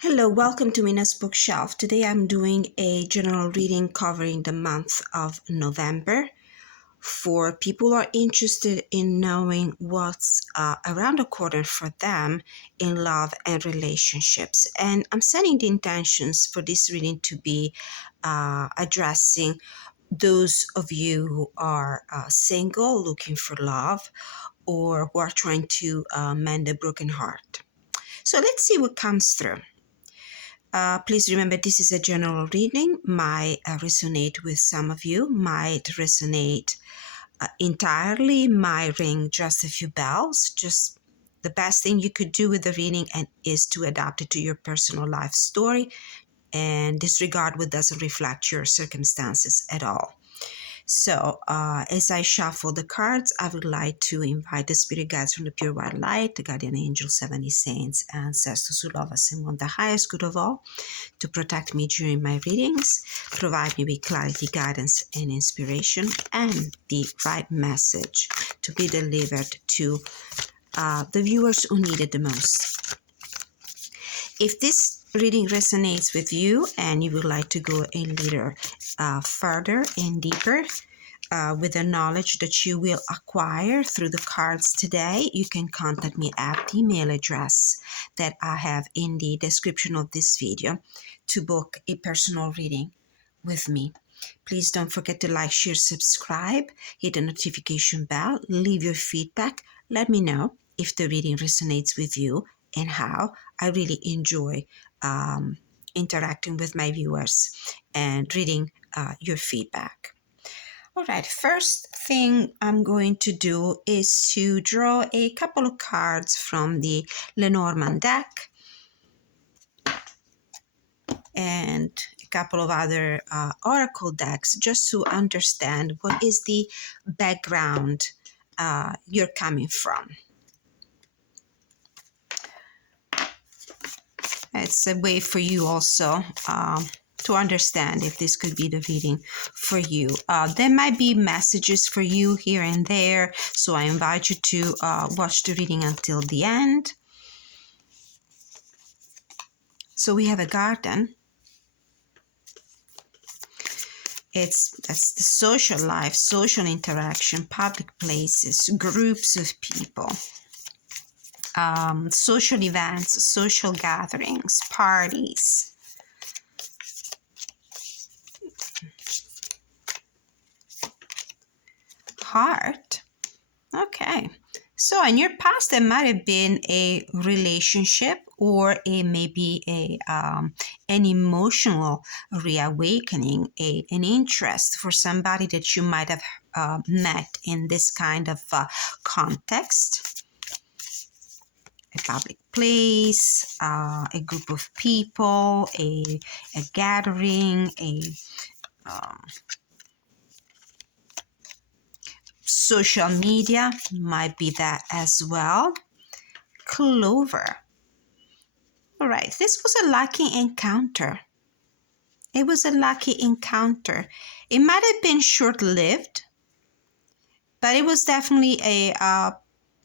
Hello, welcome to Mina's Bookshelf. Today I'm doing a general reading covering the month of November for people who are interested in knowing what's around the corner for them in love and relationships. And I'm setting the intentions for this reading to be addressing those of you who are single, looking for love, or who are trying to mend a broken heart. So let's see what comes through. Please remember this is a general reading, might resonate with some of you, might resonate entirely, might ring just a few bells. Just the best thing you could do with the reading is to adapt it to your personal life story and disregard what doesn't reflect your circumstances at all. So, as I shuffle the cards, I would like to invite the spirit guides from the pure white light, the guardian angels, 70 saints, ancestors who love us and want the highest good of all, to protect me during my readings, provide me with clarity, guidance, and inspiration, and the right message to be delivered to the viewers who need it the most. If this reading resonates with you and you would like to go a little further and deeper with the knowledge that you will acquire through the cards today, you can contact me at the email address that I have in the description of this video to book a personal reading with me. Please don't forget to like, share, subscribe, hit the notification bell, leave your feedback. Let me know if the reading resonates with you and how. I really enjoy interacting with my viewers and reading your feedback. All right, first thing I'm going to do is to draw a couple of cards from the Lenormand deck and a couple of other oracle decks just to understand what is the background you're coming from. It's a way for you also to understand if this could be the reading for you. There might be messages for you here and there, so I invite you to watch the reading until the end. So we have a garden. That's the social life, social interaction, public places, groups of people. Social events, social gatherings, parties. Heart. Okay. So in your past, there might have been a relationship or maybe an emotional reawakening, an interest for somebody that you might have met in this kind of context. A public place, a group of people, a gathering, social media might be that as well. Clover. All right, this was a lucky encounter. It was a lucky encounter. It might have been short-lived, but it was definitely a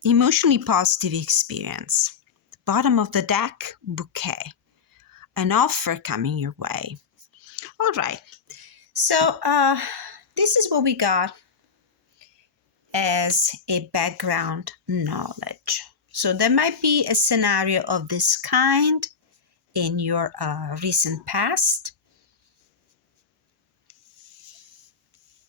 emotionally positive experience. The bottom of the deck, bouquet. An offer coming your way. All right, so this is what we got as a background knowledge. So there might be a scenario of this kind in your recent past.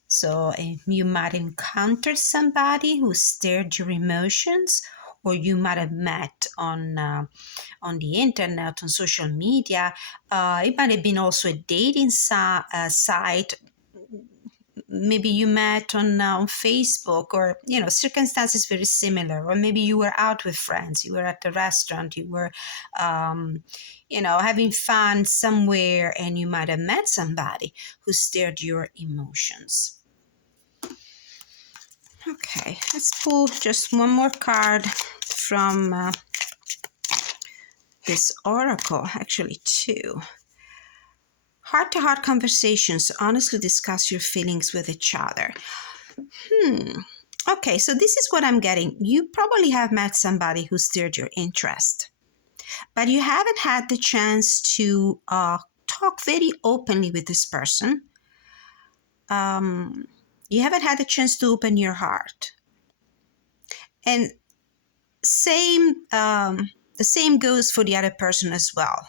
So you might encounter somebody who stirred your emotions, or you might have met on the internet, on social media. It might have been also a dating site. Maybe you met on Facebook, or circumstances very similar. Or maybe you were out with friends. You were at a restaurant. You were, having fun somewhere, and you might have met somebody who stirred your emotions. Okay, let's pull just one more card from this oracle, actually two. Heart-to-heart conversations. Honestly discuss your feelings with each other. Okay, so this is what I'm getting. You probably have met somebody who stirred your interest. but you haven't had the chance to talk very openly with this person. You haven't had the chance to open your heart. And the same goes for the other person as well.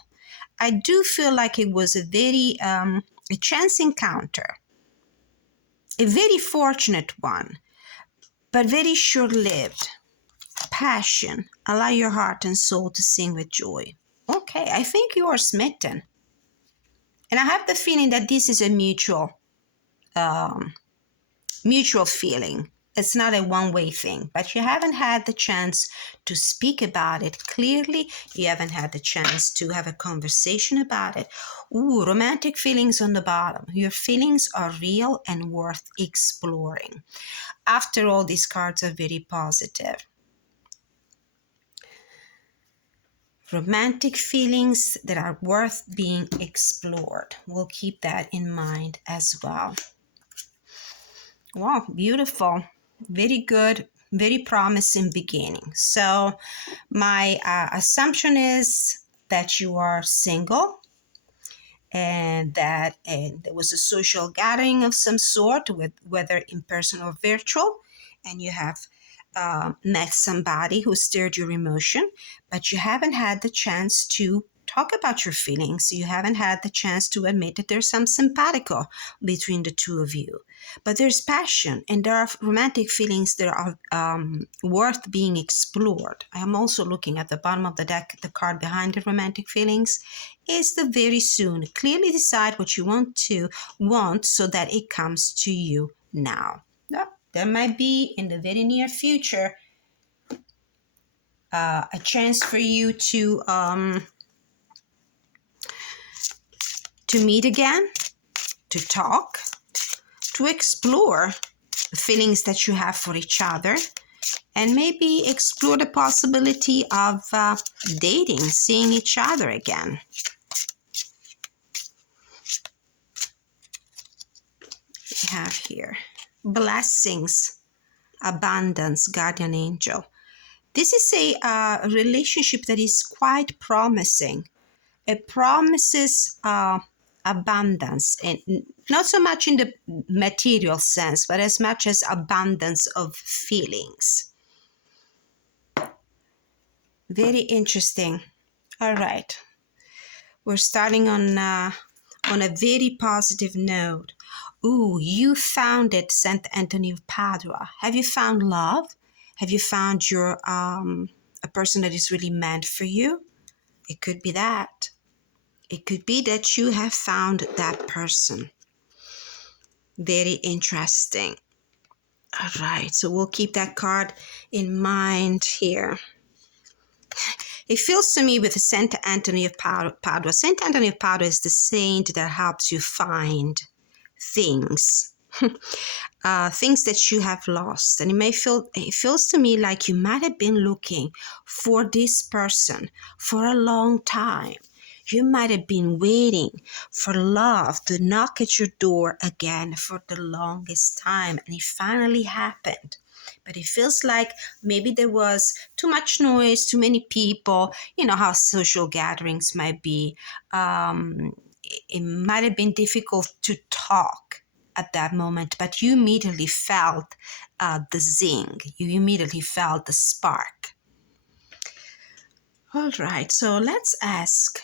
I do feel like it was a very a chance encounter, a very fortunate one, but very short-lived. Passion, allow your heart and soul to sing with joy. Okay, I think you are smitten. And I have the feeling that this is a mutual feeling. It's not a one-way thing, but you haven't had the chance to speak about it clearly. You haven't had the chance to have a conversation about it. Ooh, romantic feelings on the bottom. Your feelings are real and worth exploring. After all, these cards are very positive. Romantic feelings that are worth being explored. We'll keep that in mind as well. Wow, beautiful. Very good, very promising beginning. So my assumption is that you are single and that there was a social gathering of some sort, with whether in person or virtual, and you have met somebody who stirred your emotion, but you haven't had the chance to talk about your feelings. You haven't had the chance to admit that there's some simpatico between the two of you. But there's passion, and there are romantic feelings that are worth being explored. I am also looking at the bottom of the deck. The card behind the romantic feelings is the very soon. Clearly decide what you want so that it comes to you now. There might be in the very near future a chance for you to meet again, to talk, to explore the feelings that you have for each other, and maybe explore the possibility of dating, seeing each other again. We have here blessings, abundance, guardian angel. This is a relationship that is quite promising. It promises abundance, and not so much in the material sense, but as much as abundance of feelings. Very interesting. All right. We're starting on a very positive note. Ooh, you found it, St. Anthony of Padua. Have you found love? Have you found your a person that is really meant for you? It could be that. It could be that you have found that person. Very interesting. All right, so we'll keep that card in mind here. It feels to me with St. Anthony of Padua. St. Anthony of Padua is the saint that helps you find things. Things that you have lost. And it feels to me like you might have been looking for this person for a long time. You might have been waiting for love to knock at your door again for the longest time, and it finally happened. But it feels like maybe there was too much noise, too many people. You know how social gatherings might be. It might have been difficult to talk at that moment, but you immediately felt the zing. You immediately felt the spark. All right, so let's ask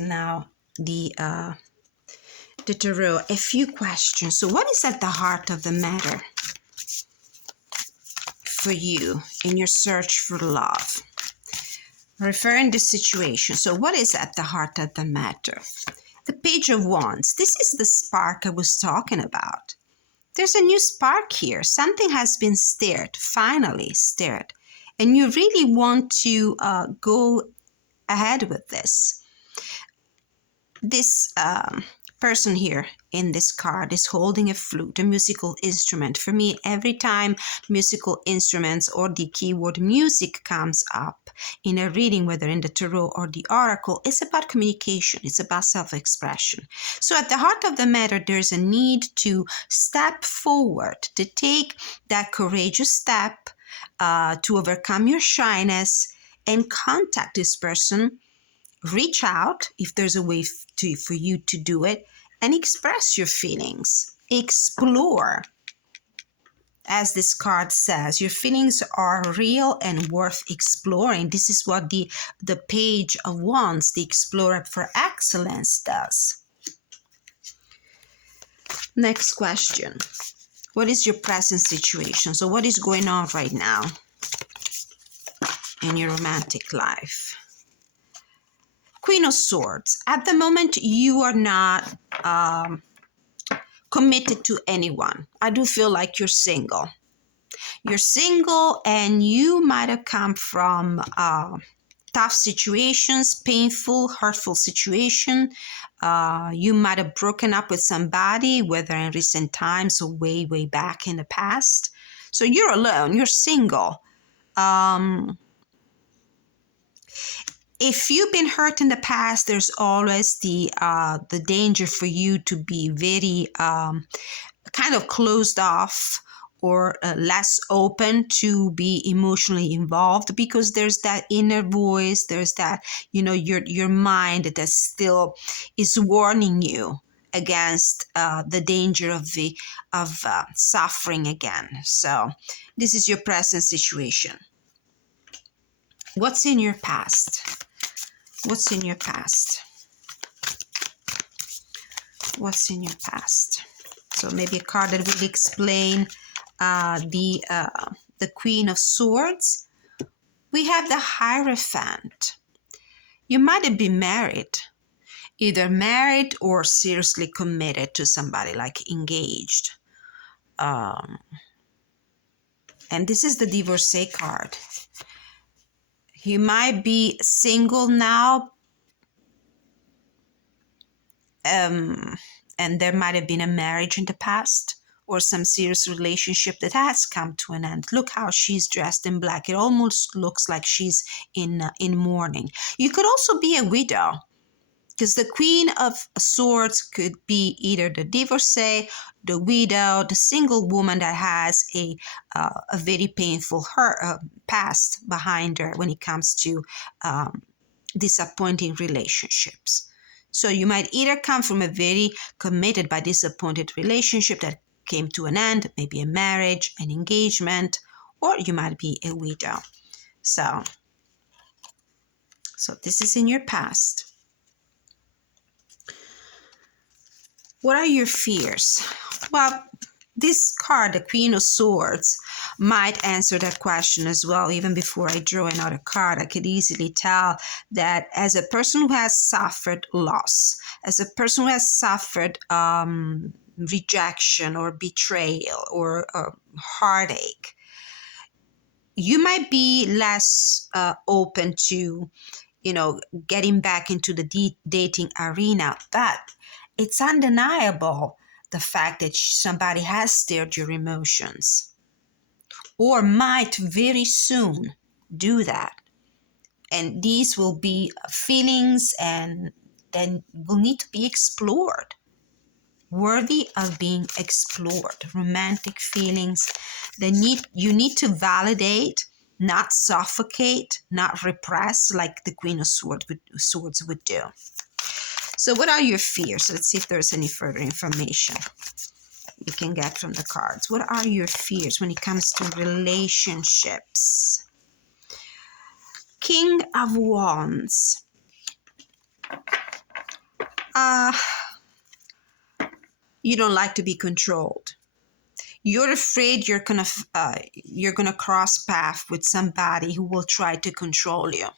now the tarot a few questions. So what is at the heart of the matter for you in your search for love? Referring the situation. So what is at the heart of the matter? The Page of Wands. This is the spark I was talking about. There's a new spark here. Something has been stirred, finally stirred. And you really want to go ahead with this. This person here in this card is holding a flute, a musical instrument. For me, every time musical instruments or the keyword music comes up in a reading, whether in the tarot or the oracle, it's about communication. It's about self-expression. So at the heart of the matter, there's a need to step forward, to take that courageous step to overcome your shyness and contact this person. Reach out if there's a way for you to do it, and express your feelings. Explore. As this card says, your feelings are real and worth exploring. This is what the Page of Wands, the Explorer for Excellence, does. Next question. What is your present situation? So what is going on right now in your romantic life? Queen of Swords. At the moment, you are not committed to anyone. I do feel like you're single. You're single, and you might have come from tough situations, painful, hurtful situation. You might have broken up with somebody, whether in recent times or way, way back in the past. So you're alone. You're single. If you've been hurt in the past, there's always the danger for you to be very kind of closed off, or less open to be emotionally involved, because there's that inner voice, there's that, your mind that still is warning you against the danger of suffering again. So this is your present situation. What's in your past? What's in your past? What's in your past? So maybe a card that will explain the Queen of Swords. We have the Hierophant. You might have been married, either married or seriously committed to somebody, like engaged. And this is the Divorcee card. You might be single now, and there might have been a marriage in the past, or some serious relationship that has come to an end. Look how she's dressed in black. It almost looks like she's in mourning. You could also be a widow, because the Queen of Swords could be either the divorcee, the widow, the single woman that has a very painful past behind her when it comes to disappointing relationships. So you might either come from a very committed but disappointed relationship that came to an end, maybe a marriage, an engagement, or you might be a widow. So this is in your past. What are your fears? Well, this card, the Queen of Swords, might answer that question as well. Even before I draw another card, I could easily tell that as a person who has suffered loss, as a person who has suffered rejection or betrayal or heartache, you might be less open to, getting back into the dating arena. But it's undeniable the fact that somebody has stirred your emotions, or might very soon do that. And these will be feelings and then will need to be explored, worthy of being explored. Romantic feelings that you need to validate, not suffocate, not repress, like the Queen of Swords would do. So what are your fears? Let's see if there's any further information you can get from the cards. What are your fears when it comes to relationships? King of Wands. You don't like to be controlled. You're afraid you're gonna cross path with somebody who will try to control you.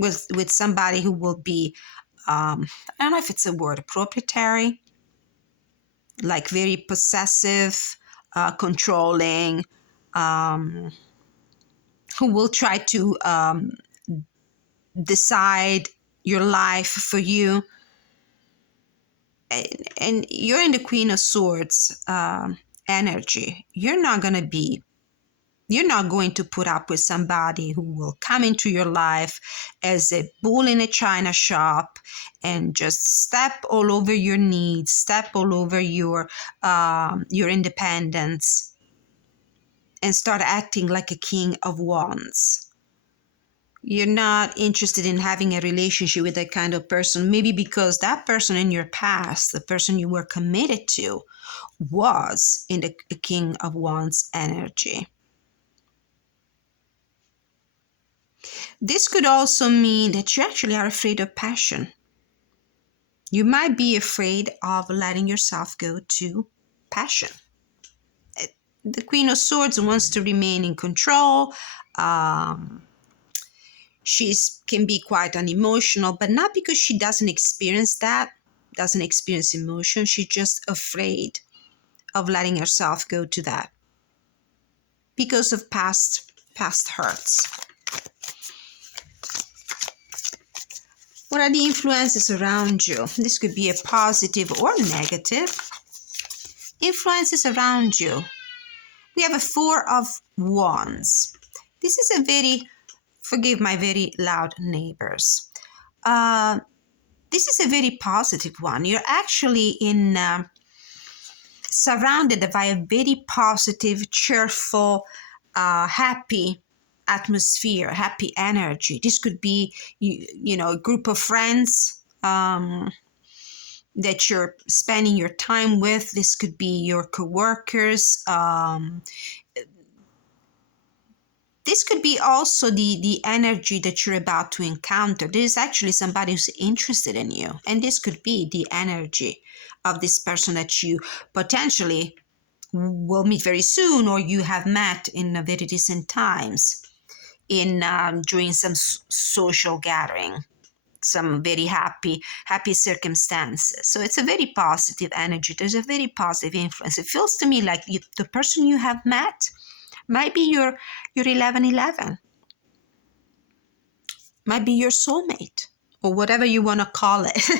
With somebody who will be, I don't know if it's a word, proprietary, like very possessive, controlling, who will try to decide your life for you. And you're in the Queen of Swords energy. You're not going to put up with somebody who will come into your life as a bull in a china shop and just step all over your needs, step all over your independence, and start acting like a king of wands. You're not interested in having a relationship with that kind of person, maybe because that person in your past, the person you were committed to, was in the king of wands energy. This could also mean that you actually are afraid of passion. You might be afraid of letting yourself go to passion. The Queen of Swords wants to remain in control. She can be quite unemotional, but not because she doesn't experience emotion. She's just afraid of letting herself go to that because of past hurts. What are the influences around you? This could be a positive or negative. Influences around you. We have a Four of Wands. This is a very, forgive my very loud neighbors. This is a very positive one. You're actually surrounded by a very positive, cheerful, happy atmosphere, happy energy. This could be, a group of friends that you're spending your time with. This could be your coworkers. This could be also the energy that you're about to encounter. There's actually somebody who's interested in you. And this could be the energy of this person that you potentially will meet very soon, or you have met in very recent times during some social gathering, some very happy circumstances. So it's a very positive energy. There's a very positive influence. It feels to me like the person you have met might be your 1111, might be your soulmate, or whatever you want to call it.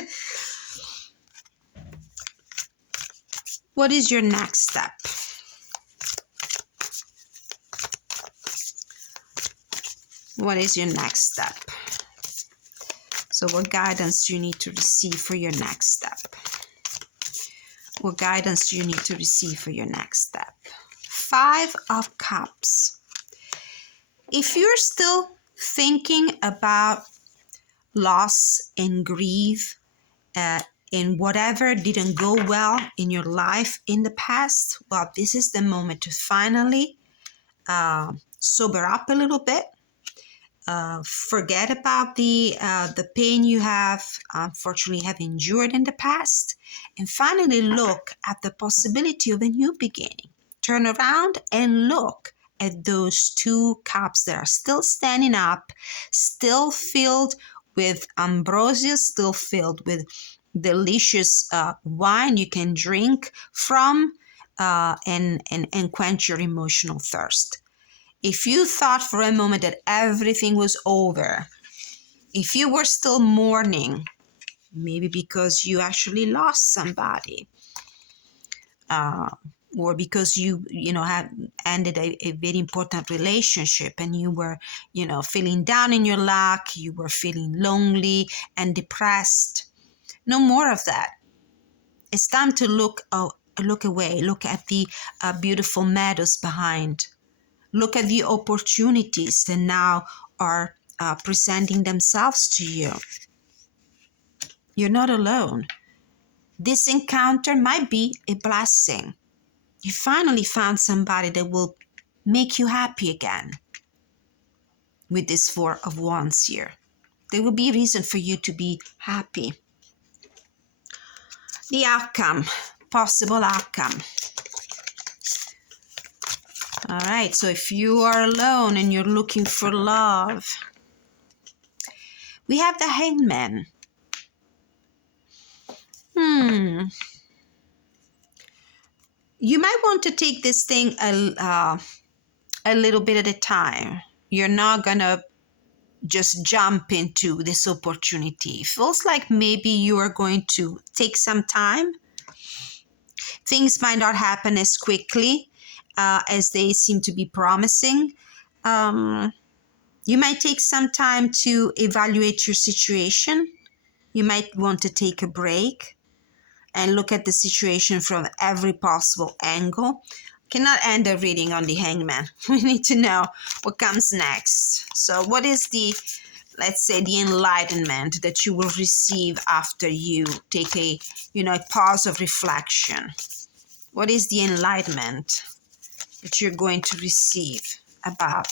What is your next step? What is your next step? So what guidance do you need to receive for your next step? What guidance do you need to receive for your next step? Five of Cups. If you're still thinking about loss and grief in whatever didn't go well in your life in the past, well, this is the moment to finally sober up a little bit. Forget about the pain you have unfortunately have endured in the past, and finally look at the possibility of a new beginning. Turn around and look at those two cups that are still standing up, still filled with ambrosia, still filled with delicious wine you can drink from and quench your emotional thirst. If you thought for a moment that everything was over, if you were still mourning, maybe because you actually lost somebody, or because you had ended a very important relationship and you were, feeling down in your luck, you were feeling lonely and depressed. No more of that. It's time to look away, look at the beautiful meadows behind. Look at the opportunities that now are presenting themselves to you. You're not alone. This encounter might be a blessing. You finally found somebody that will make you happy again. With this Four of Wands here, there will be a reason for you to be happy. The outcome, possible outcome. All right, so if you are alone and you're looking for love, we have the Hangman. You might want to take this thing a little bit at a time. You're not going to just jump into this opportunity. It feels like maybe you are going to take some time. Things might not happen as quickly as they seem to be promising. You might take some time to evaluate your situation. You might want to take a break and look at the situation from every possible angle. cannot end the reading on the Hangman. We need to know what comes next. So what is the, let's say, the enlightenment that you will receive after you take a, a pause of reflection? What is the enlightenment that you're going to receive about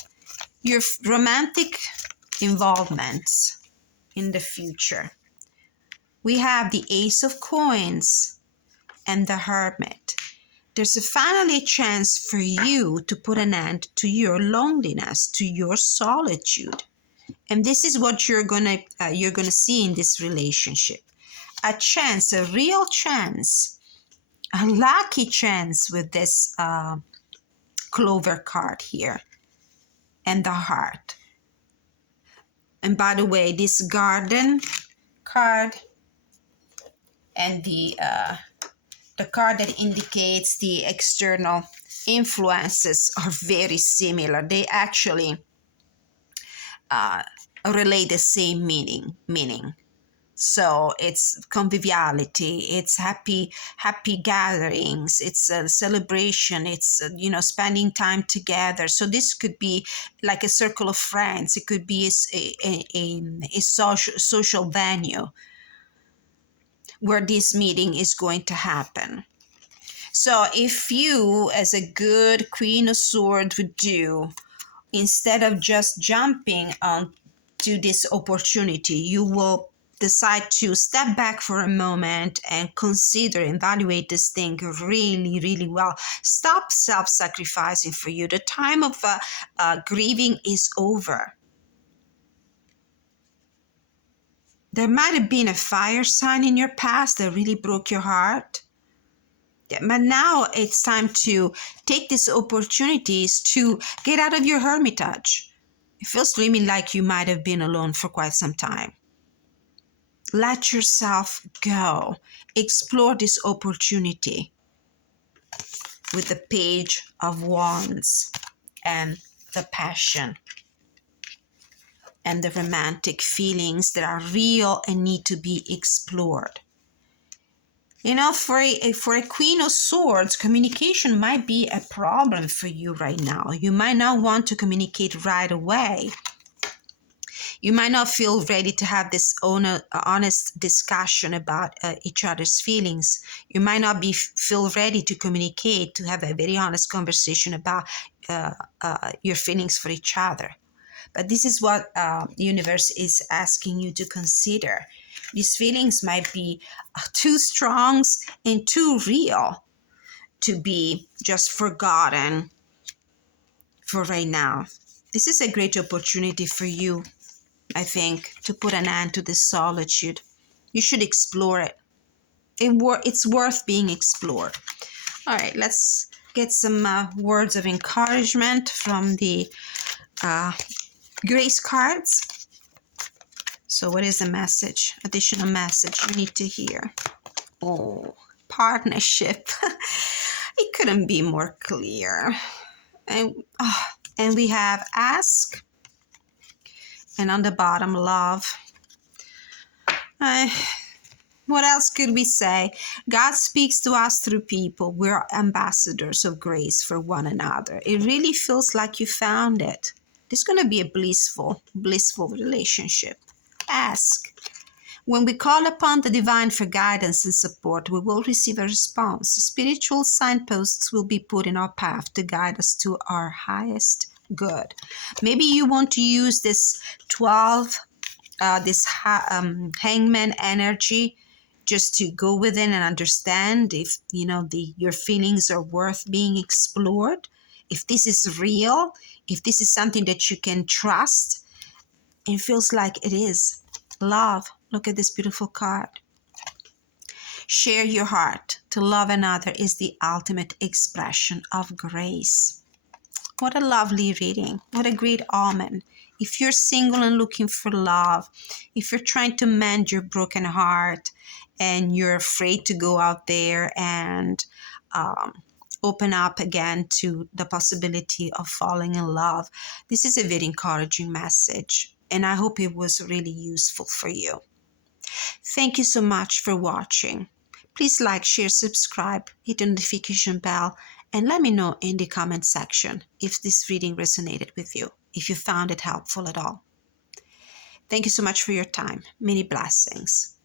your romantic involvements in the future? We have the Ace of Coins and the Hermit. There's finally a chance for you to put an end to your loneliness, to your solitude. And this is what you're gonna see in this relationship. A chance, a real chance, a lucky chance with this Clover card here and the Heart. And by the way, this Garden card and the card that indicates the external influences are very similar. They actually relate the same meaning. So it's conviviality, it's happy gatherings, it's a celebration, it's spending time together. So this could be like a circle of friends. It could be a social venue where this meeting is going to happen. So if you, as a good Queen of Swords would do, instead of just jumping onto this opportunity, you will decide to step back for a moment and consider, evaluate this thing really, really well. Stop self-sacrificing for you. The time of grieving is over. There might have been a fire sign in your past that really broke your heart. But now it's time to take these opportunities to get out of your hermitage. It feels to me like you might have been alone for quite some time. Let yourself go. Explore this opportunity with the Page of Wands and the passion and the romantic feelings that are real and need to be explored. For a Queen of Swords, communication might be a problem for you right now. You might not want to communicate right away. You might not feel ready to have this honest discussion about each other's feelings. You might not feel ready to communicate, to have a very honest conversation about your feelings for each other. But this is what the universe is asking you to consider. These feelings might be too strong and too real to be just forgotten for right now. This is a great opportunity for you, I think, to put an end to this solitude. You should explore it. It's worth being explored. All right, let's get some words of encouragement from the Grace cards. So what is the message, additional message you need to hear? Oh, partnership. It couldn't be more clear. And we have ask. And on the bottom, love. What else could we say? God speaks to us through people. We're ambassadors of grace for one another. It really feels like you found it. This is going to be a blissful relationship. Ask. When we call upon the divine for guidance and support, we will receive a response. Spiritual signposts will be put in our path to guide us to our highest good. Maybe you want to use this 12, hangman energy, just to go within and understand if your feelings are worth being explored, if this is real, if this is something that you can trust. It feels like it is. Love. Look at this beautiful card. Share your heart. To love another is the ultimate expression of grace. What a lovely reading. What a great omen. If you're single and looking for love, if you're trying to mend your broken heart and you're afraid to go out there and open up again to the possibility of falling in love, this is a very encouraging message. And I hope it was really useful for you. Thank you so much for watching. Please like, share, subscribe, hit the notification bell, And let me know in the comment section if this reading resonated with you, if you found it helpful at all. Thank you so much for your time. Many blessings.